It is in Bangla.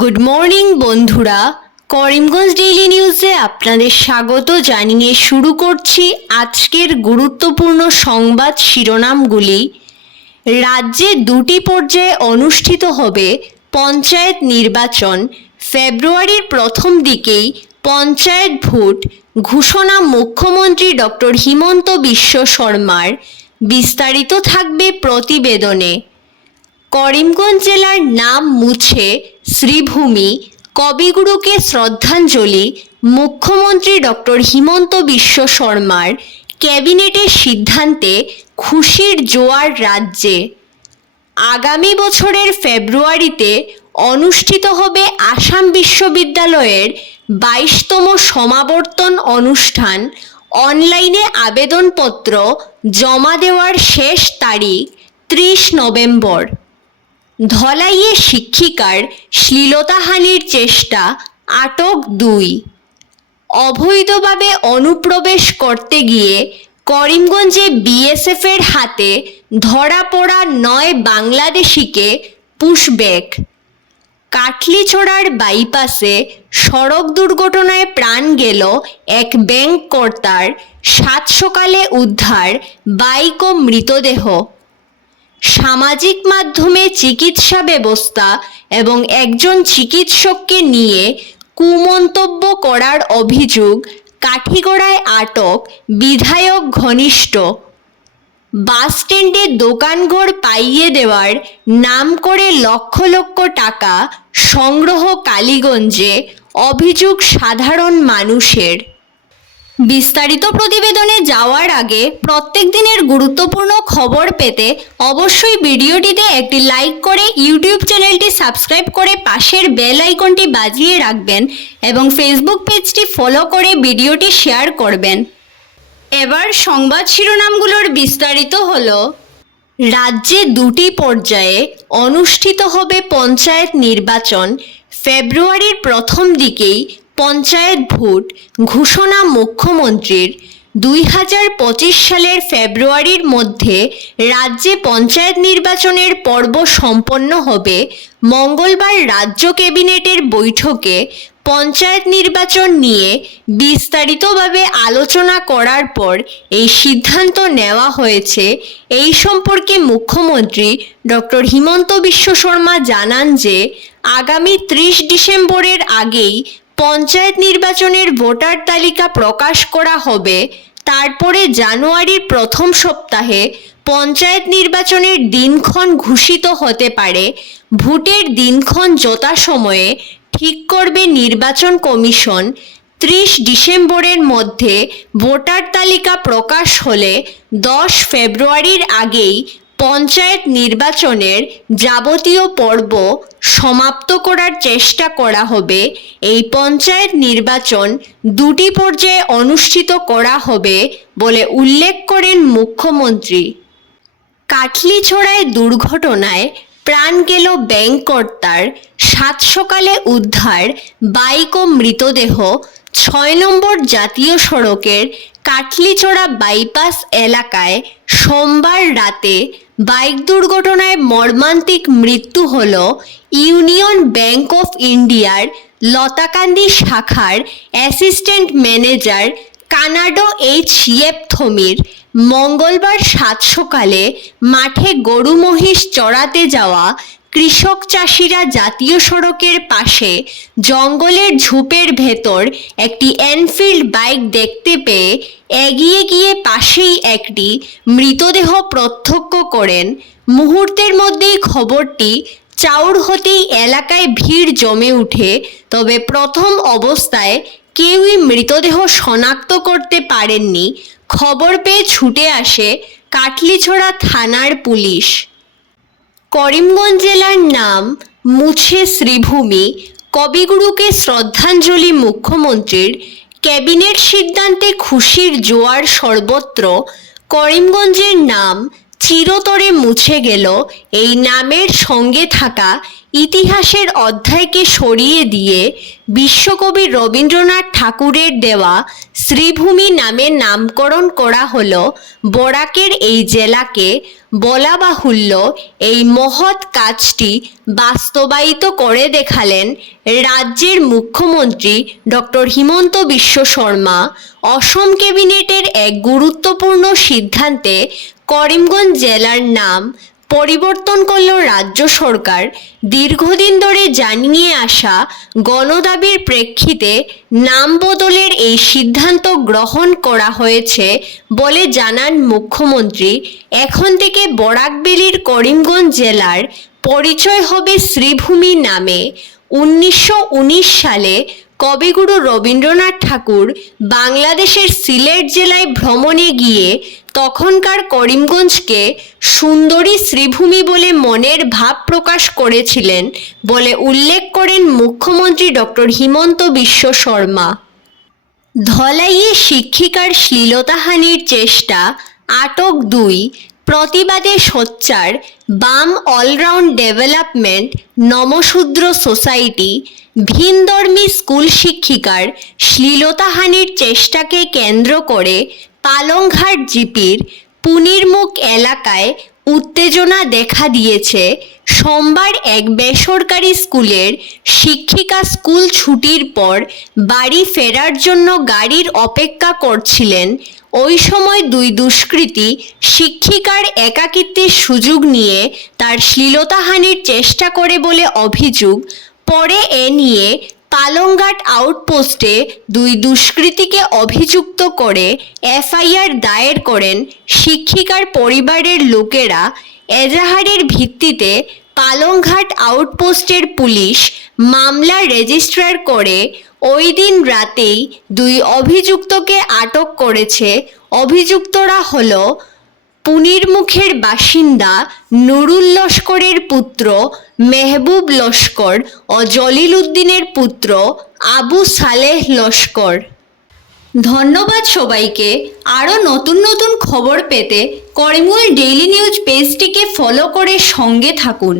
গুড মর্নিং বন্ধুরা, করিমগঞ্জ ডেইলি নিউজে আপনাদের স্বাগত জানিয়ে শুরু করছি আজকের গুরুত্বপূর্ণ সংবাদ শিরোনামগুলি। রাজ্যে দুটি পর্যায়ে অনুষ্ঠিত হবে পঞ্চায়েত নির্বাচন। ফেব্রুয়ারির প্রথম দিকেই পঞ্চায়েত ভোট ঘোষণা মুখ্যমন্ত্রী ডক্টর হিমন্ত বিশ্ব শর্মার। বিস্তারিত থাকবে প্রতিবেদনে। করিমগঞ্জ জেলার নাম মুছে শ্রীভূমি, কবিগুরুকে শ্রদ্ধাঞ্জলি। মুখ্যমন্ত্রী ডক্টর হিমন্ত বিশ্ব শর্মার ক্যাবিনেটের সিদ্ধান্তে খুশির জোয়ার রাজ্যে। আগামী বছরের ফেব্রুয়ারিতে অনুষ্ঠিত হবে আসাম বিশ্ববিদ্যালয়ের 22তম সমাবর্তন অনুষ্ঠান। অনলাইনে আবেদনপত্র জমা দেওয়ার শেষ তারিখ 30 নভেম্বর। ধলাইয়ে শিক্ষিকার শ্লীলতাহানির চেষ্টা, আটক 2। অবৈধভাবে অনুপ্রবেশ করতে গিয়ে করিমগঞ্জে বিএসএফের হাতে ধরা পড়া 9 বাংলাদেশিকে পুশব্যাক। কাটলিছড়ার বাইপাসে সড়ক দুর্ঘটনায় প্রাণ গেল এক ব্যাংক কর্তার। 7 সকালে উদ্ধার বাইক ও মৃতদেহ। সামাজিক মাধ্যমে চিকিৎসা ব্যবস্থা এবং একজন চিকিৎসককে নিয়ে কুমন্তব্য করার অভিযোগ, কাঠিগড়ায় আটক বিধায়ক ঘনিষ্ঠ। বাস স্ট্যান্ডে দোকানঘর পাইয়ে দেওয়ার নাম করে লক্ষ লক্ষ টাকা সংগ্রহ কালীগঞ্জে, অভিযোগ সাধারণ মানুষের। বিস্তারিত প্রতিবেদনে যাওয়ার আগে প্রত্যেক দিনের গুরুত্বপূর্ণ খবর পেতে অবশ্যই ভিডিওটিতে একটি লাইক করে ইউটিউব চ্যানেলটি সাবস্ক্রাইব করে পাশের বেল আইকনটি বাজিয়ে রাখবেন এবং ফেসবুক পেজটি ফলো করে ভিডিওটি শেয়ার করবেন। এবার সংবাদ শিরোনামগুলোর বিস্তারিত হলো। রাজ্যে দুটি পর্যায়ে অনুষ্ঠিত হবে পঞ্চায়েত নির্বাচন। ফেব্রুয়ারির প্রথম দিকেই পঞ্চায়েত ভোট ঘোষণা মুখ্যমন্ত্রীর। 2025 সালের ফেব্রুয়ারির মধ্যে রাজ্যে পঞ্চায়েত নির্বাচনের পর্ব সম্পন্ন হবে। মঙ্গলবার রাজ্য ক্যাবিনেটের বৈঠকে পঞ্চায়েত নির্বাচন নিয়ে বিস্তারিতভাবে আলোচনা করার পর এই সিদ্ধান্ত নেওয়া হয়েছে। এই সম্পর্কে মুখ্যমন্ত্রী ডক্টর হিমন্ত বিশ্ব শর্মা জানান যে আগামী 30 ডিসেম্বরের আগেই পঞ্চায়েত নির্বাচনের ভোটার তালিকা প্রকাশ করা হবে। তারপরে জানুয়ারির প্রথম সপ্তাহে পঞ্চায়েত নির্বাচনের দিনক্ষণ ঘোষিত হতে পারে। ভোটের দিনক্ষণ যথাসময়ে ঠিক করবে নির্বাচন কমিশন। 30 ডিসেম্বরের মধ্যে ভোটার তালিকা প্রকাশ হলে 10 ফেব্রুয়ারির আগেই পঞ্চায়েত নির্বাচনের যাবতীয় পর্ব সমাপ্ত করার চেষ্টা করা হবে। এই পঞ্চায়েত নির্বাচন দুটি পর্যায়ে অনুষ্ঠিত করা হবে বলে উল্লেখ করেন মুখ্যমন্ত্রী। কাটলিছড়ায় দুর্ঘটনায় প্রাণ গেল ব্যাংক কর্তার। 7 সকালে উদ্ধার বাইক ও মৃতদেহ। 6 নম্বর জাতীয় সড়কের কাটলিছড়া বাইপাস এলাকায় সোমবার রাতে বাইক দুর্ঘটনায় মর্মান্তিক মৃত্যু হল ইউনিয়ন ব্যাংক অফ ইন্ডিয়ার লতাকান্দি শাখার অ্যাসিস্ট্যান্ট ম্যানেজার কানাডো এইচ.এফ থমির। মঙ্গলবার 7 সকালে মাঠে গরু মহিষ চড়াতে যাওয়া কৃষক চাষিরা জাতীয় সড়কের পাশে জঙ্গলের ঝোপের ভেতর একটি এনফিল্ড বাইক দেখতে পেয়ে এগিয়ে গিয়ে পাশেই একটি মৃতদেহ প্রত্যক্ষ করেন। মুহূর্তের মধ্যেই খবরটি চাউর হতেই এলাকায় ভিড় জমে ওঠে। তবে প্রথম অবস্থায় কেউই মৃতদেহ শনাক্ত করতে পারেননি। খবর পেয়ে ছুটে আসে কাটলিছড়া থানার পুলিশ। করিমগঞ্জ জেলার নাম মুছে শ্রীভূমি, কবিগুরুকে শ্রদ্ধাঞ্জলি। মুখ্যমন্ত্রীর ক্যাবিনেট সিদ্ধান্তে খুশির জোয়ার সর্বত্র। করিমগঞ্জের নাম চিরতরে মুছে গেল। এই নামের সঙ্গে থাকা ইতিহাসের অধ্যায়কে সরিয়ে দিয়ে বিশ্বকবি রবীন্দ্রনাথ ঠাকুরের দেওয়া শ্রীভূমি নামে নামকরণ করা হলো বরাকের এই জেলাকে। বলা বাহুল্য, এই মহৎ কাজটি বাস্তবায়িত করে দেখালেন রাজ্যের মুখ্যমন্ত্রী ডক্টর হিমন্ত বিশ্ব শর্মা। অসম ক্যাবিনেটের এক গুরুত্বপূর্ণ সিদ্ধান্তে করিমগঞ্জ জেলার নাম পরিবর্তন করল রাজ্য সরকার। দীর্ঘদিন ধরে জানিয়ে আসা গণদাবির প্রেক্ষিতে নাম বদলের এই সিদ্ধান্ত গ্রহণ করা হয়েছে বলে জানান মুখ্যমন্ত্রী। এখন থেকে বরাকভ্যালির করিমগঞ্জ জেলার পরিচয় হবে শ্রীভূমি নামে। 1919 সালে কবিগুরু রবীন্দ্রনাথ ঠাকুর বাংলাদেশের সিলেট জেলায় ভ্রমণে গিয়ে তখনকার করিমগঞ্জকে সুন্দরী শ্রীভূমি বলে মনের ভাব প্রকাশ করেছিলেন বলে উল্লেখ করেন মুখ্যমন্ত্রী ডক্টর হিমন্ত বিশ্ব শর্মা। ধলাইয়ে শিক্ষিকার শ্লীলতাহানির চেষ্টা, আটক 2। প্রতিবাদে সোচ্চার বাম অলরাউন্ড ডেভেলপমেন্ট নমশূদ্র সোসাইটি। ভিনধর্মী স্কুল শিক্ষিকার শ্লীলতাহানির চেষ্টাকে কেন্দ্র করে পালংঘাট জিপির পুনিরমুখ এলাকায় উত্তেজনা দেখা দিয়েছে। সোমবার এক বেসরকারি স্কুলের শিক্ষিকা স্কুল ছুটির পর বাড়ি ফেরার জন্য গাড়ির অপেক্ষা করছিলেন। ওই সময় 2 দুষ্কৃতী শিক্ষিকার একাকিত্বের সুযোগ নিয়ে তার শ্লীলতাহানির চেষ্টা করে বলে অভিযোগ। পরে এ নিয়ে পালংঘাট আউটপোস্টে 2 দুষ্কৃতীকে অভিযুক্ত করে এফআইআর দায়ের করেন শিক্ষিকার পরিবারের লোকেরা। এজাহারের ভিত্তিতে পালংঘাট আউটপোস্টের পুলিশ মামলা রেজিস্টার করে ওই দিন রাতেই 2 অভিযুক্তকে আটক করেছে। অভিযুক্তরা হলো পুনিরমুখের বাসিন্দা নুরুল লস্করের পুত্র মেহবুব লস্কর ও জলিল উদ্দিনের পুত্র আবু সালেহ লস্কর। ধন্যবাদ সবাইকে। আরও নতুন নতুন খবর পেতে করিমগঞ্জ ডেইলি নিউজ পেজটিকে ফলো করে সঙ্গে থাকুন।